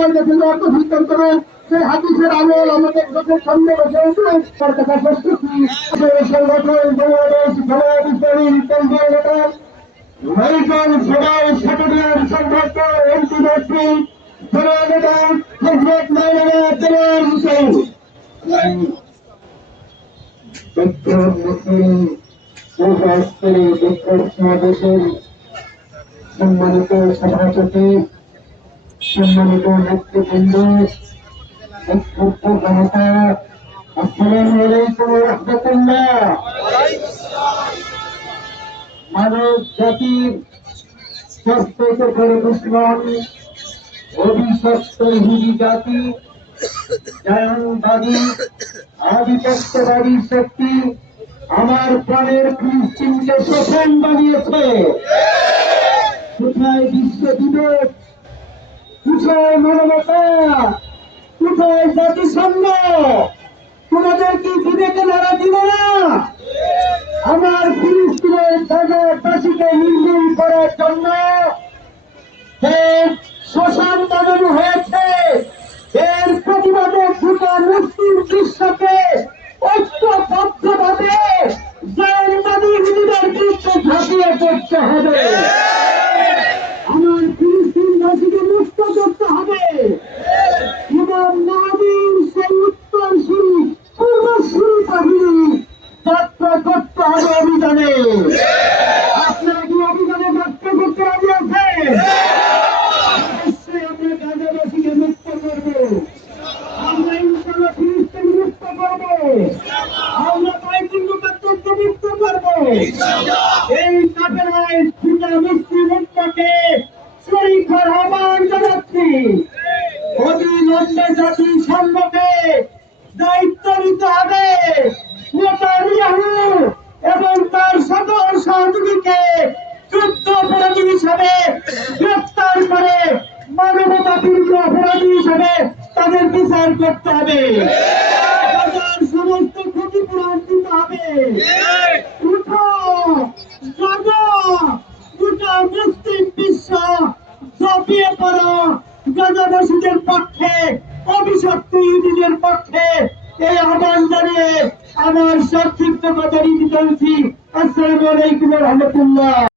দুনিয়ার কাছে অর্থ সিদ্ধান্ত করুন সেই হাদিসের আমল আমাদের চোখের সামনে বসে উঠবে তার কথা প্রস্তুতি সংগঠন বাংলাদেশ জামায়াত ইসলামী কনভেনর আমেরিকান সবাই সেক্রেটারি সংঘর্ষ এমপি নেত্রী জননেতা হযরত মাওলানা জালাল হোসেন দক্ষিণ মুসলিম পূর্বাঞ্চলে দক্ষিণ সমাবেশের সম্মানিত সভাপতি সম্মানিত নেতৃবৃন্দ বিক্ষুব্ধ জনতা আসসালামু আলাইকুম ওয়া রাহমাতুল্লাহ। মানব জাতির সবথেকে বড় দুশমন অভিশপ্ত ইহুদি জাতি, জায়নবাদী আধিপত্যবাদী শক্তি আমার প্রাণের ফিলিস্তিনকে শোষণ বানিয়েছে। কোথায় বিশ্ব দিবস, কোথায় মানবতা, কোথায় জাতিসংঘ? তোমাদের কি বিবেকে লড়া দিল না? আমার ফিলিস্তিনের গাজাবাসীকে নির্মূল করার জন্য শোষণ বানানো হয়েছে। এর প্রতিবাদে গোটা মুসলিম বিশ্বকে ঐক্যবদ্ধভাবে জায়নবাদী ইহুদিদের বিরুদ্ধে ঝাঁপিয়ে পড়তে হবে। আমার ফিলিস্তিনবাসীকে মুক্ত করতে হবে। ইমাম মাহদীর সেই উত্তরসূরি পূর্বসূরি বাহিনী যাত্রা করতে হবে অভিযানে। আপনারা কি অভিযানে যাত্রা করতে রাজি আছেন? অবশ্যই আমরা গাজাবাসীকে মুক্ত করব। আমরা ইনশাআল্লাহ ফিলিস্তিন মুক্ত করব। আমরা বাইতুল মুকাদ্দাসকে মুক্ত করব। এই কাফেলায় গোটা মুসলিম উম্মাহকে শরীক হওয়ার আহ্বান জানাচ্ছি। অবিলম্বে জাতিসংঘকে দায়িত্ব নিতে হবে। নেতানিয়াহু এবং তার সকল সহযোগীকে যুদ্ধ অপরাধী হিসাবে গ্রেফতার করে মানবতা বিরোধী অপরাধী হিসাবে তাদের বিচার করতে হবে। গাজার সমস্ত ক্ষতিপূরণ দিতে হবে। উঠো, জাগো, গোটা মুসলিম বিশ্ব ঝাঁপিয়ে পড়ো গাজাবাসীদের পক্ষে, অভিশপ্ত ইহুদিদের পক্ষে। এই আহ্বান জানিয়ে আমার সংক্ষিপ্ত কথা দিতে চলছি। আসসালামু আলাইকুম ওয়া রাহমাতুল্লাহ।